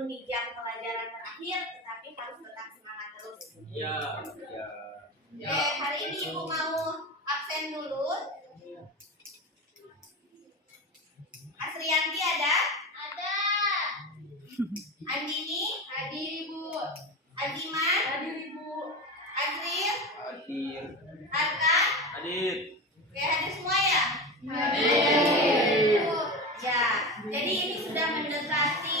walaupun di jam pelajaran terakhir, tetapi harus tetap semangat terus. Iya. Oke, hari ini Ibu mau absen dulu. Asrianti ada? Ada. Andini? Hadir Ibu. Adiman? Hadir Ibu. Azril? Hadir. Arka? Hadir. Oke, hadir semua ya? Hadir. Ya, jadi ini sudah mendekati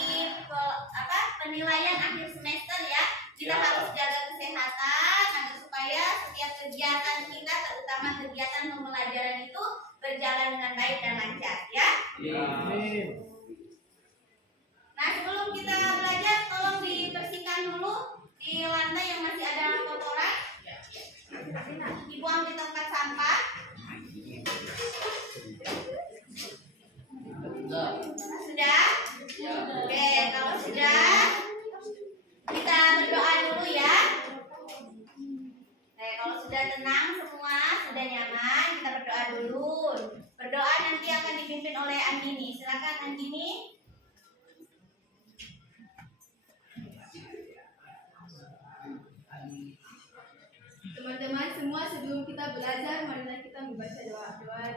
penilaian akhir semester ya. Kita harus jaga kesehatan agar supaya setiap kegiatan kita, terutama kegiatan pembelajaran itu berjalan dengan baik dan lancar ya. Amin. Nah, sebelum kita belajar, tolong dibersihkan dulu di lantai yang masih ada kotoran. Dibuang di tempat sampah. Sudah? Oke, kalau sudah, kita berdoa dulu ya. Oke, kalau sudah tenang semua, sudah nyaman, kita berdoa dulu. Berdoa nanti akan dipimpin oleh Andini. Silakan Andini. Teman-teman semua, sebelum kita belajar, marilah kita membaca doa dimulai.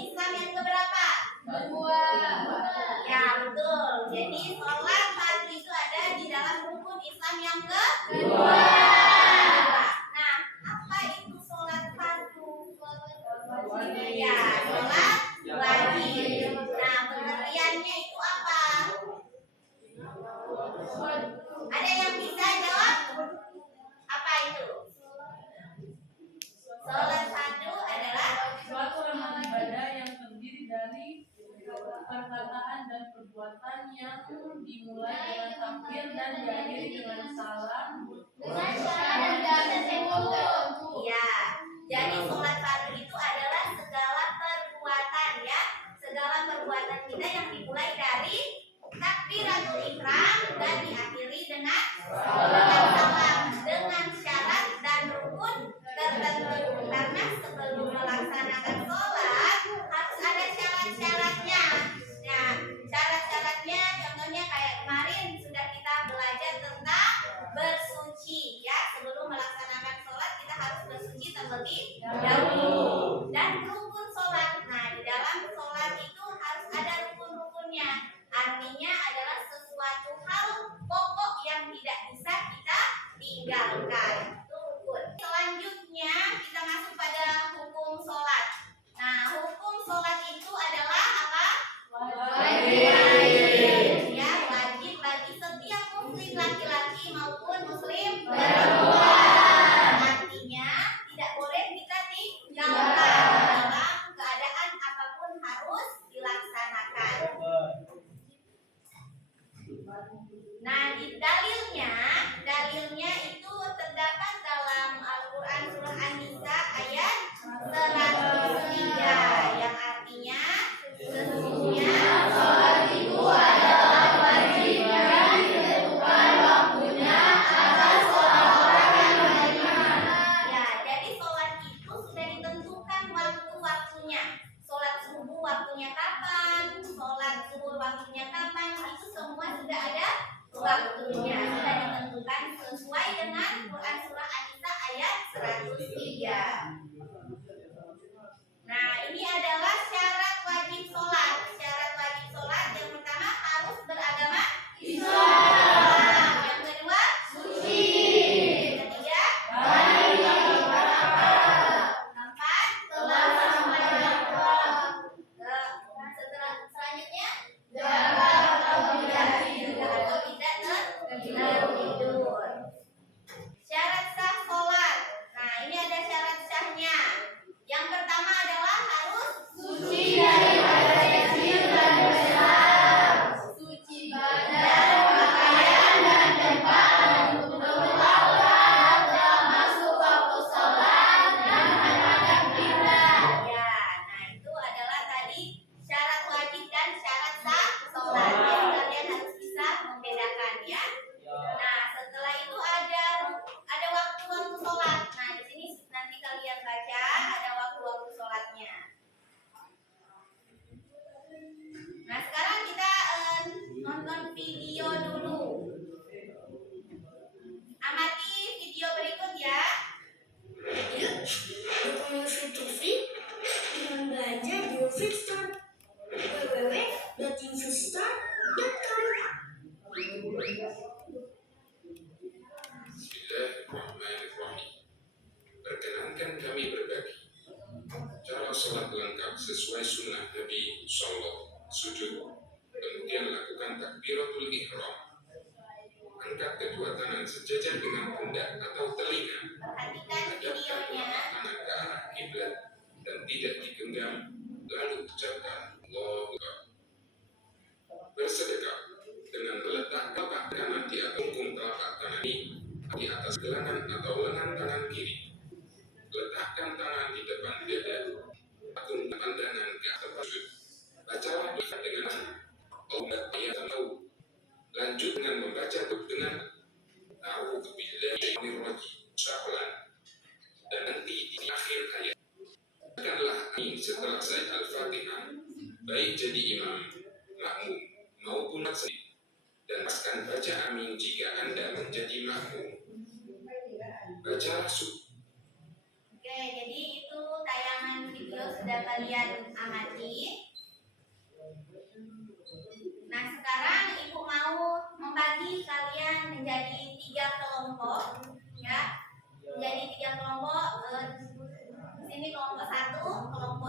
Islam Ya, sholat wajib. Nah, pengertiannya itu apa? Ada yang bisa jawab? Apa itu? Sholat fardu adalah suatu amal ibadah yang terdiri dari perkataan dan perbuatan yang dimulai dengan takbir dan diakhiri dengan salam. Dengan syarat dan tertentu. ya. Jadi sholat fardu itu adalah segala perbuatan ya, segala perbuatan kita yang dimulai dari takbiratul ihram dan diakhiri dengan salam dengan syarat dan rukun tertentu. Karena sebelum melaksanakan sholat harus ada syarat-syaratnya. Nah, syarat-syaratnya contohnya kayak kemarin sudah kita belajar tentang bersuci ya. Sebelum melaksanakan sholat kita harus bersuci terlebih dahulu. Dan rukun sholat. Nah, di dalam sholat itu harus ada rukun-rukunnya. Artinya adalah sesuatu hal pokok yang tidak bisa kita tinggalkan. Itu rukun. Selanjutnya kita masuk pada hukum sholat. Nah, hukum sholat itu adalah apa? Wajib. Ya, wajib bagi setiap muslim laki-laki maupun muslim perempuan. Artinya tidak boleh kita tinggalkan dalam keadaan apapun harus dilaksanakan. Nah, di dalilnya itu terdapat dalam Al-Quran surah An-Nisa ayat 103 yang artinya sesungguhnya sholat itu adalah wajib yang ditentukan waktunya atas orang-orang yang beriman. Ya, jadi sholat itu sudah ditentukan waktu-waktunya. Sholat subuh waktunya kapan, sholat zuhur waktunya kapan, itu semua sudah ada waktunya, sudah ditentukan sesuai dengan Quran surah An-Nisa ayat 103. Nah, ini adalah syarat wajib sholat. Syarat wajib sholat yang pertama harus beragama Islam. Yang kedua suci. Yang ketiga keempat telah sampai selanjutnya jaga atau tidak tertidur. Syarat sah sholat. Nah, ini ada syarat sahnya. Yang pertama adalah harus suci dari hadas kecil dan besar, suci badan, pakaian dan tempat untuk bertaubat dalam masuk waktu sholat dan menghadap kiblat. Ya, nah itu adalah tadi syarat wajib dan syarat sah sholat. Jadi kalian harus bisa membedakan ya. Nah, setelah itu ada waktu-waktu sholat. Nah, di sini nanti kalian baca ada waktu-waktu sholatnya. Nah, sekarang kita nonton video dulu. Amati video berikut ya. Dokumen TV dengan belajar di Ufit Store www.infostore.com. Bismillahirrahmanirrahim. Perkenankan kami berbagi cara sholat lengkap sesuai sunnah Nabi Sallallahu sujud. Kemudian lakukan takbiratul ihram. Angkat kedua tangan sejajar dengan pundak atau telinga. Perhatikan Hadapkan videonya. telapak tangan ke arah kiblat dan tidak digenggam. Lalu ucapkan Allahu Akbar. Bersedekah dengan meletakkan telapak kanan di atas punggung telapak tangan ini di atas gelangan atau lengan tangan kiri. Letakkan tangan di depan dada, akun pandangan ke atas sujud. Bacalah doa dengan Allah ayat tahu. Lanjut dengan membaca dengan A'udzubillahiminasyaitonirrajim pelan. Dan nanti di akhir ayat katakanlah amin setelah saya Al-Fatihah, baik jadi imam, makmum maupun sendiri. Dan pastikan baca amin jika Anda menjadi makmum. Bacalah Oke, jadi itu tayangan video sudah kalian amati. Nah, sekarang ibu mau membagi kalian menjadi 3 kelompok, ya. Menjadi 3 kelompok. Di sini kelompok 1, kelompok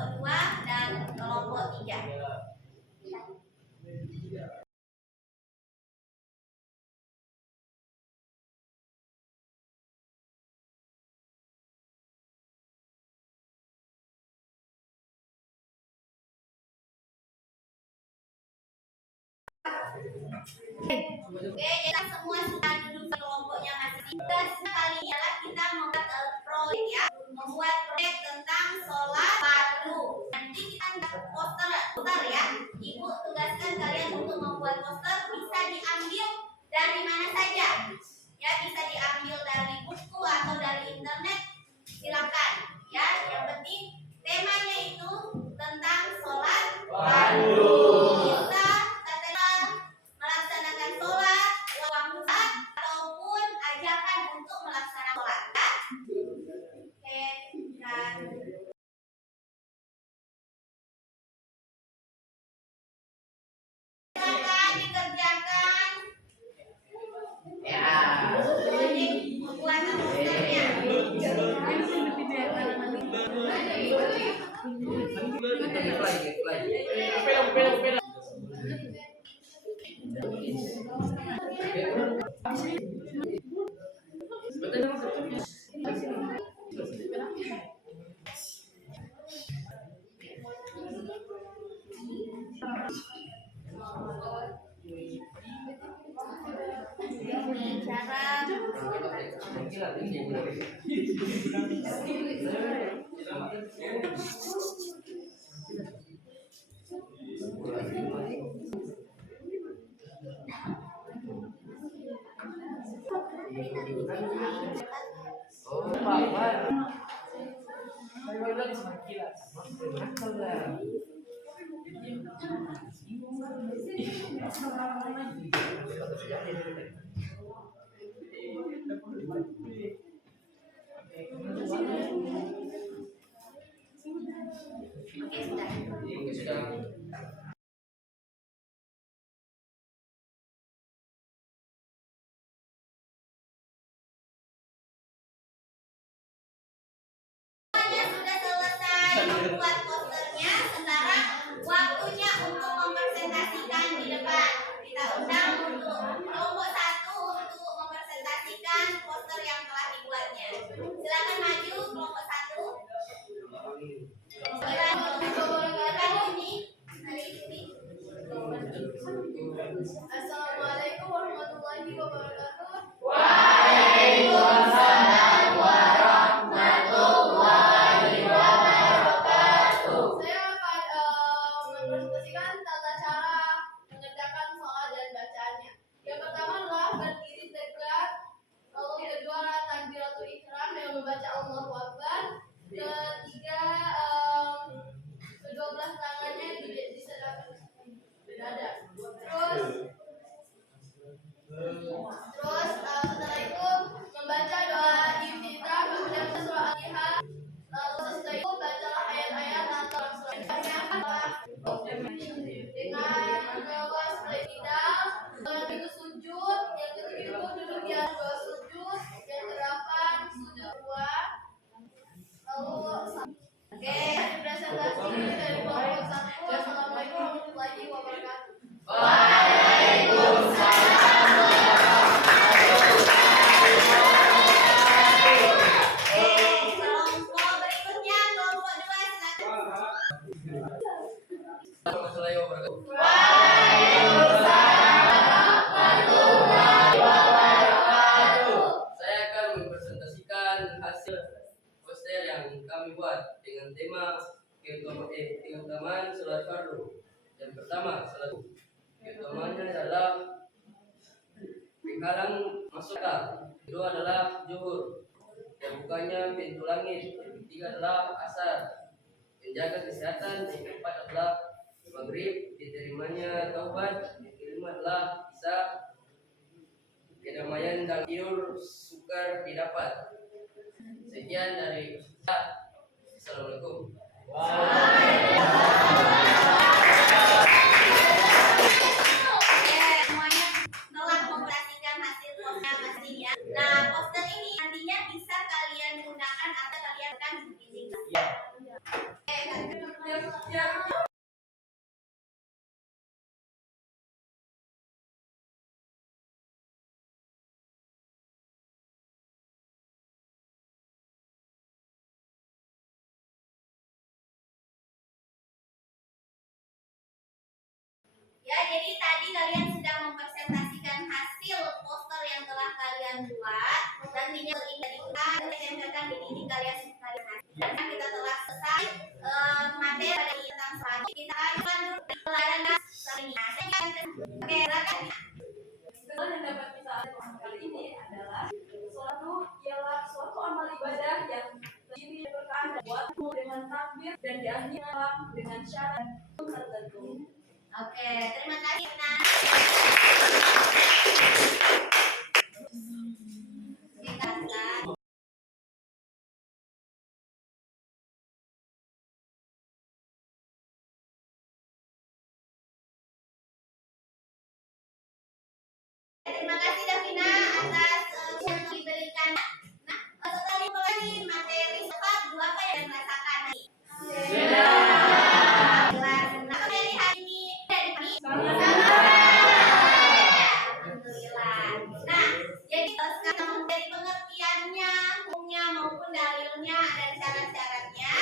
Oke, jadi semua sudah duduk di kelompoknya masing-masing. Tugasnya kali ini adalah kita membuat proyek ya, membuat proyek tentang sholat fardu. Nanti kita poster ya. Ibu tugaskan kalian untuk membuat poster, bisa diambil dari mana saja. Ya, bisa diambil dari buku atau dari internet. Silakan. Ya, yang penting temanya itu tentang sholat fardu. Bisa katakanlah melaksanakan sholat waktu ataupun ajakan untuk melaksanakan sholat. Ya? Oke, dan silakan dikerjakan. Ya, ini membuat posternya. Oke, sudah. Semuanya sudah selesai membuat posternya. Sekarang waktunya untuk mempresentasikan di depan. Kita undang untuk kelompok 1 untuk mempresentasikan poster yang telah dibuatnya. Silakan maju kelompok 1. Silakan ini. Hari ini. Assalamualaikum warahmatullahi wabarakatuh. Saya akan mempresentasikan tata cara mengerjakan sholat dan bacaannya. Yang pertama adalah berdiri tegak, lalu kedua adalah takbiratul ihram yang membaca Allahu Akbar. Ketiga, kedua belah tangannya disedekapkan di dada. Terus setelah itu membaca doa iftitah, kemudian surah Al-Fatihah. Lalu setelah itu bacalah ayat-ayat atau surah dengan membawa setelah tidak. Yang itu sujud, yang ketujuh itu duduk di atas 2 sujud, yang ke-8 sujud 2. Lalu oke, presentasi dari kelompok 1. Assalamualaikum warahmatullahi wabarakatuh. Kelompok berikutnya, kelompok 2, silakan. Saya akan mempresentasikan hasil poster yang kami buat dengan tema keutamaan sholat fardu. Yang pertama, sholat keutamaannya adalah penghalang masukkan. Kedua adalah zuhur, yang bukannya pintu langit. Yang ketiga adalah asar, menjaga kesehatan. Yang keempat adalah maghrib, diterimanya taubat. Yang kelima adalah isya, kedamaian dan tidur sukar didapat. Sekian dari Ustaz. Assalamualaikum. Semuanya telah memperhatikan hasil poster pastinya. Nah, poster ini nantinya bisa kalian gunakan atau kalian kan di Ya, jadi tadi kalian sudah mempresentasikan hasil poster yang telah kalian buat. Nantinya berindah tentang ini kalian sekalian. Dan kita telah selesai materi tentang selanjutnya. Kita akan lanjut ke olahraga selanjutnya. Oke, silakan. Hal yang dapat kita ambil kali ini adalah ialah suatu amal ibadah yang terdiri berkah dan buat dengan takbir dan diakhiri dengan syarat tertentu. Oke, terima kasih. Nah, kita akan terima kasih Davina atas yang diberikan. Nah, setelah dipelajari materi soal dua apa yang dirasakan nih? Materi hari ini dari kami. Alhamdulillah. Nah, jadi sekarang dari pengertiannya, hukumnya maupun dalilnya dan syarat-syaratnya.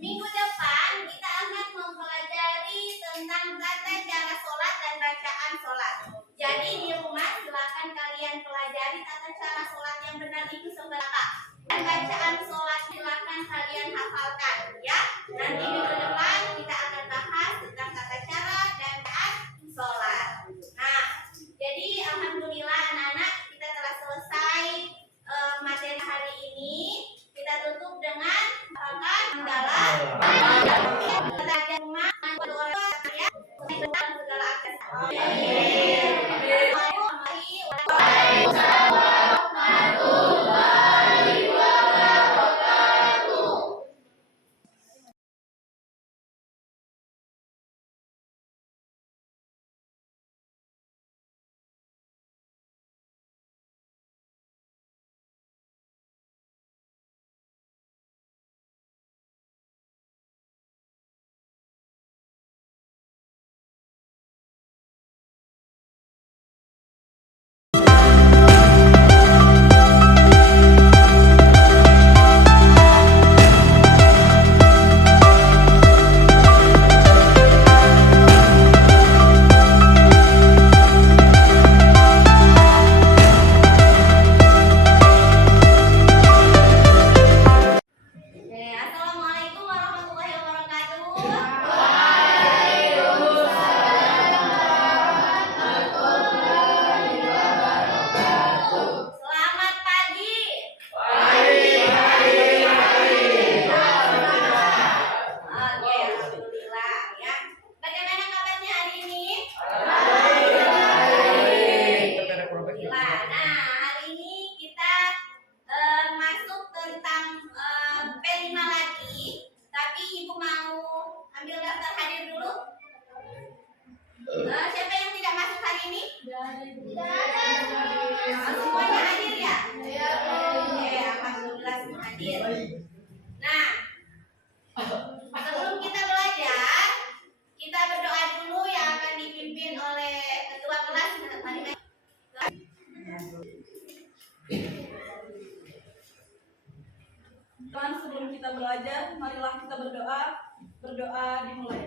Minggu depan kita akan mempelajari tentang tata cara sholat dan bacaan sholat. Jadi di rumah silakan kalian pelajari tata cara sholat yang benar itu seperti apa. Dan bacaan sholat silakan kalian hafalkan, ya. Nanti minggu depan kita akan bahas tentang tata cara dan bacaan sholat. Nah, jadi alhamdulillah anak-anak kita telah selesai materi hari ini. Kita tutup dengan hafalkan dalam belajar rumah ya. Segala akses. Assalamualaikum warahmatullahi wabarakatuh. Selamat pagi. Oke, alhamdulillah ya. Bagaimana kabarnya hari ini? Alhamdulillah. Nah, hari ini kita masuk tentang P5 lagi. Tapi Ibu mau ambil daftar hadir dulu. Siapa yang tidak masuk hari ini? Semuanya hadir ya? Oke, alhamdulillah semua hadir. Nah, sebelum kita belajar, kita berdoa dulu yang akan dipimpin oleh ketua kelas. Sebelum kita belajar, marilah kita berdoa. Berdoa dimulai.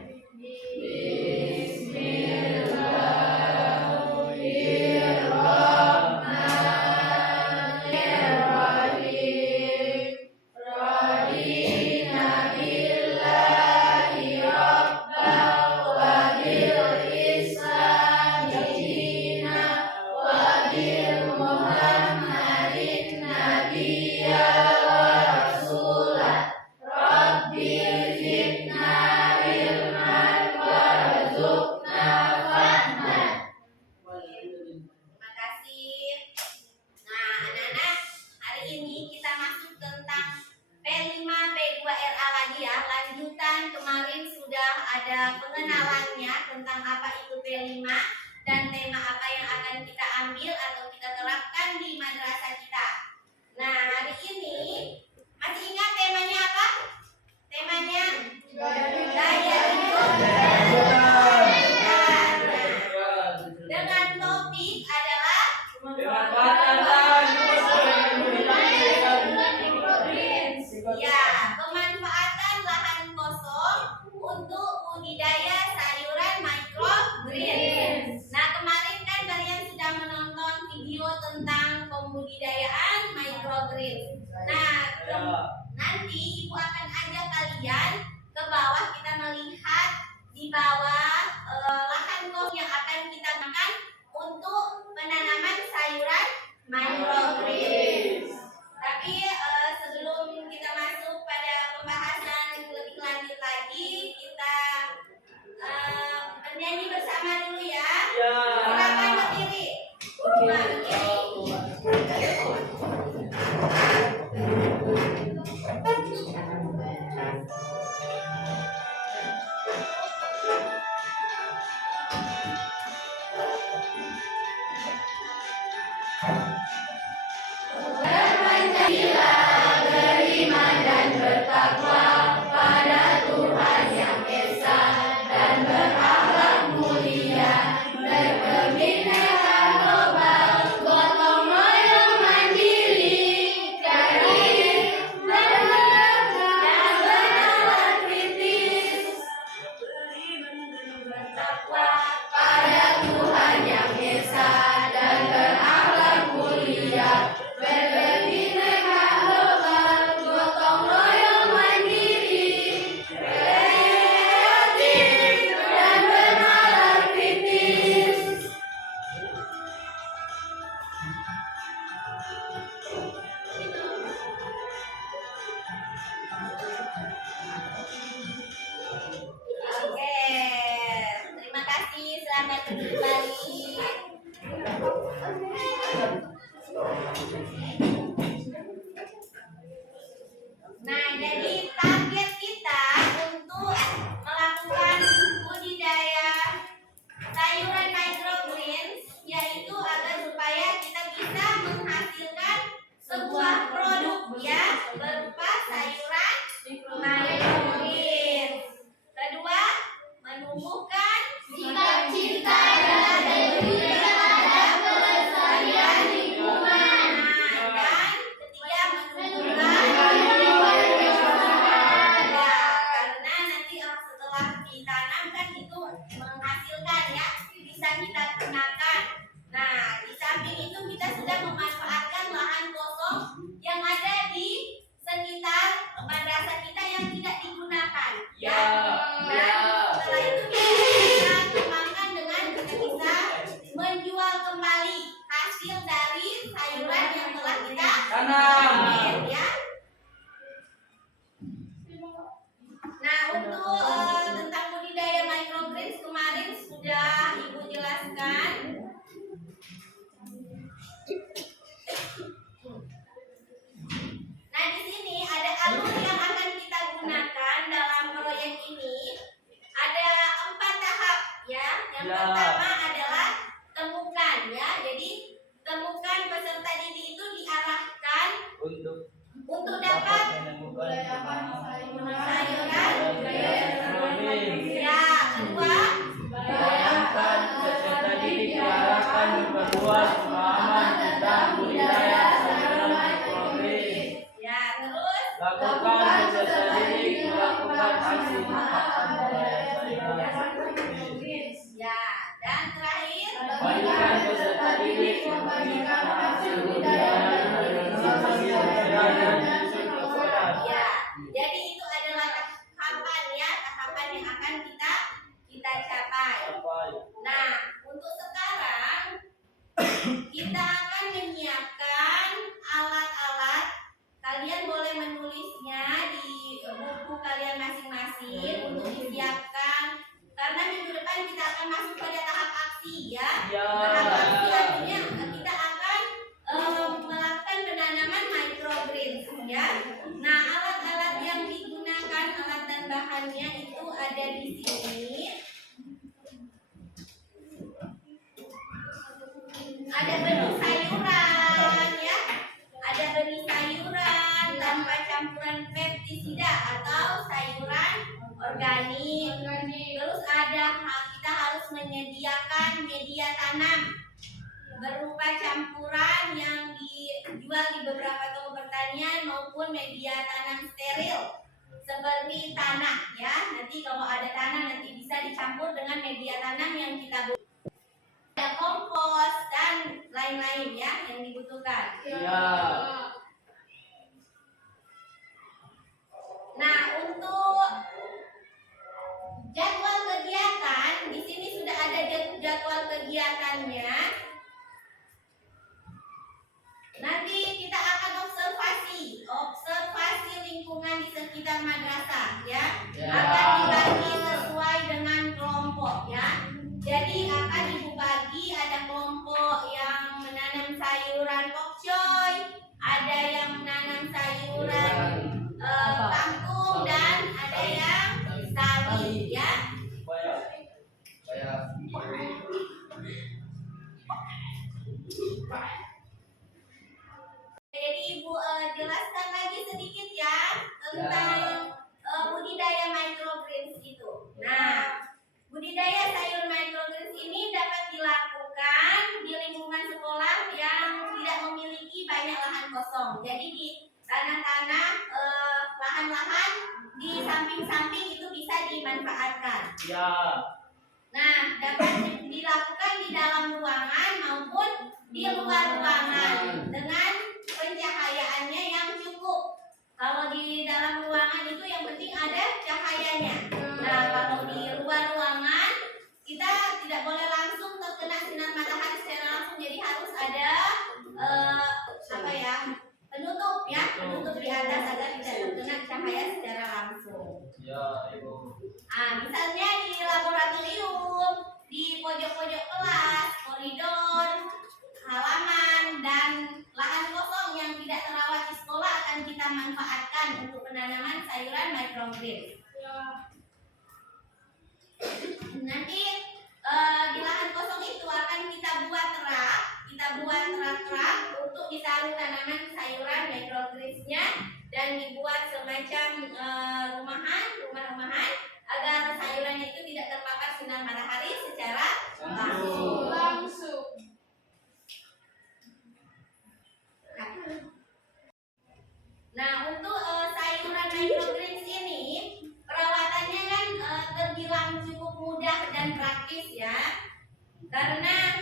Terima kasih. Nah, anak-anak, hari ini kita masuk tentang P5, P2RA lagi ya. Lanjutan kemarin sudah ada pengenalannya tentang apa itu P5 dan tema apa yang akan kita ambil atau kita terapkan di madrasah kita. Nah, hari ini masih ingat temanya apa? Temanya daya hidup. Dengan topik adalah ya, pemanfaatan lahan kosong untuk budidaya sayuran microgreen. Nah, kemarin kan Jadi kita bernyanyi bersama dulu ya. Ya. Silakan berdiri. Nah, berdiri. Oke, terima kasih. Selamat kembali. Nah, jadi target kita untuk melakukan budidaya sayuran microgreens yaitu agar supaya kita bisa menghasilkan sebuah produk ya berupa sayuran microgreens. Kedua, menumbuhkan sikap cinta dan peduli terhadap kelestarian lingkungan. Dan ketiga, menumbuhkan ya, karena nanti setelah ditanam kan itu menghasilkan ya, bisa kita gunakan. Nah, di samping itu kita sudah memanfaatkan lahan kosong yang ada di sekitar madrasah kita yang tidak digunakan. Ya. Dan setelah itu kita kembangkan dengan kita bisa menjual kembali hasil dari sayuran yang telah kita tanam. Ya. Nah, untuk tentang budidaya microgreens kemarin sudah Ibu jelaskan. Nah, di sini ada alur yang akan kita gunakan dalam proyek ini. Ada 4 tahap ya. Yang pertama adalah temukan ya. Jadi temukan peserta didik itu diarahkan untuk dapat Budayakan sayuran. Ya, kedua Bayangkan peserta didik diarahkan memperluas pemahaman tentang budidaya sayuran microgreens. ya, terus Lakukan peserta didik melakukan aksi manfaatkan budidaya sayuran microgreens. ya, dan terakhir Bagikan peserta didik memberikan hasil budidaya dan ya. Jadi itu adalah tahapan ya, tahapan yang akan kita capai. Nah, untuk sekarang kita akan menyiapkan alat-alat. Kalian boleh menulisnya di buku kalian masing-masing untuk disiapkan. Karena minggu depan kita akan masuk pada tahap aksi ya. Tahap aksi artinya kita akan melakukan penanaman microgreens ya. Nah, alat-alat yang digunakan, alat dan bahannya itu ada di sini. Ada benih sayuran ya, ada benih sayuran tanpa campuran pestisida atau sayuran organik. Terus kita harus menyediakan media tanam berupa campuran yang dijual di beberapa toko pertanian maupun media tanam steril seperti tanah ya. Nanti kalau ada tanah nanti bisa dicampur dengan media tanam yang kita butuhkan. Ada kompos dan lain-lain ya yang dibutuhkan. Nah, untuk jadwal kegiatan di sini sudah ada jadwal kegiatannya. Nanti kita akan observasi lingkungan di sekitar madrasah ya. Akan Jadi Ibu jelaskan lagi sedikit ya tentang budidaya microgreens itu. Nah, budidaya sayur microgreens ini dapat dilakukan di lingkungan sekolah yang tidak memiliki banyak lahan kosong. Jadi di tanah-tanah lahan-lahan di samping-samping itu bisa dimanfaatkan. Ya. Nah, dapat dilakukan di dalam ruangan maupun di luar ruangan dengan pencahayaannya yang cukup. Kalau di dalam ruangan itu yang penting ada cahayanya. Nah, kalau di luar ruangan kita tidak boleh langsung terkena sinar matahari secara langsung, jadi harus ada penutup ya, penutup di atas agar tidak terkena cahaya secara langsung. Ya, Ibu. Misalnya di laboratorium, di pojok-pojok kelas, koridor, halaman, dan lahan kosong yang tidak terawat di sekolah akan kita manfaatkan untuk penanaman sayuran microgreens. Nanti di lahan kosong itu akan kita buat rak untuk ditaruh tanaman sayuran microgreensnya dan dibuat semacam rumah-rumahan agar sayurannya itu tidak terpapar sinar matahari secara langsung. Nah, untuk sayuran microgreens ini perawatannya kan terbilang cukup mudah dan praktis ya. Karena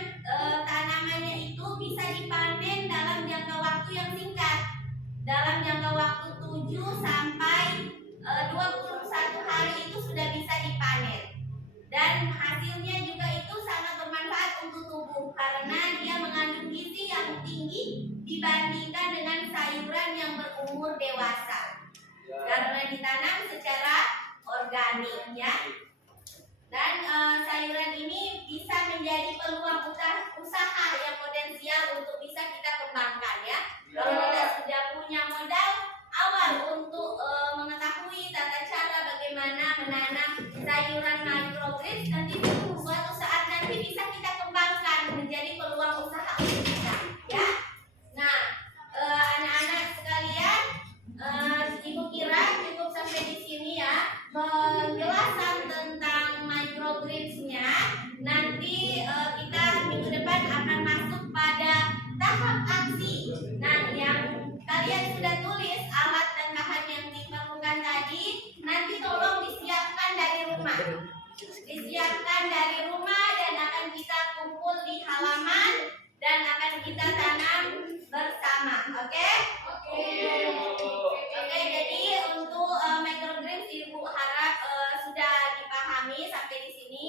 tanamannya itu bisa dipanen dalam jangka waktu yang singkat. Dalam jangka waktu 7 sampai 21 hari itu sudah bisa dipanen. Dan hasilnya juga itu sangat bermanfaat untuk tubuh karena dia mengandung gizi yang tinggi dibandingkan dengan sayuran yang berumur dewasa. Karena ditanam secara organik ya. Dan sayuran ini bisa menjadi peluang usaha yang potensial untuk bisa kita kembangkan ya. Kalau kita sudah punya modal awal untuk mengetahui tata cara bagaimana menanam sayuran microgreens, nanti suatu saat nanti bisa kita kembangkan menjadi peluang usaha untuk kita ya. Nah, anak-anak sekalian, Ibu kira cukup sampai di sini ya penjelasan tentang microgreens-nya. Nanti kita minggu depan akan masuk pada tahap aksi. Nah, yang kalian sudah tulis alat dan bahan yang diperlukan tadi, nanti tolong disiapkan dari rumah. Disiapkan dari rumah dan akan kita kumpul di halaman dan akan kita tanam bersama. Oke? Oke, jadi untuk microgreens Ibu harap sudah dipahami sampai di sini.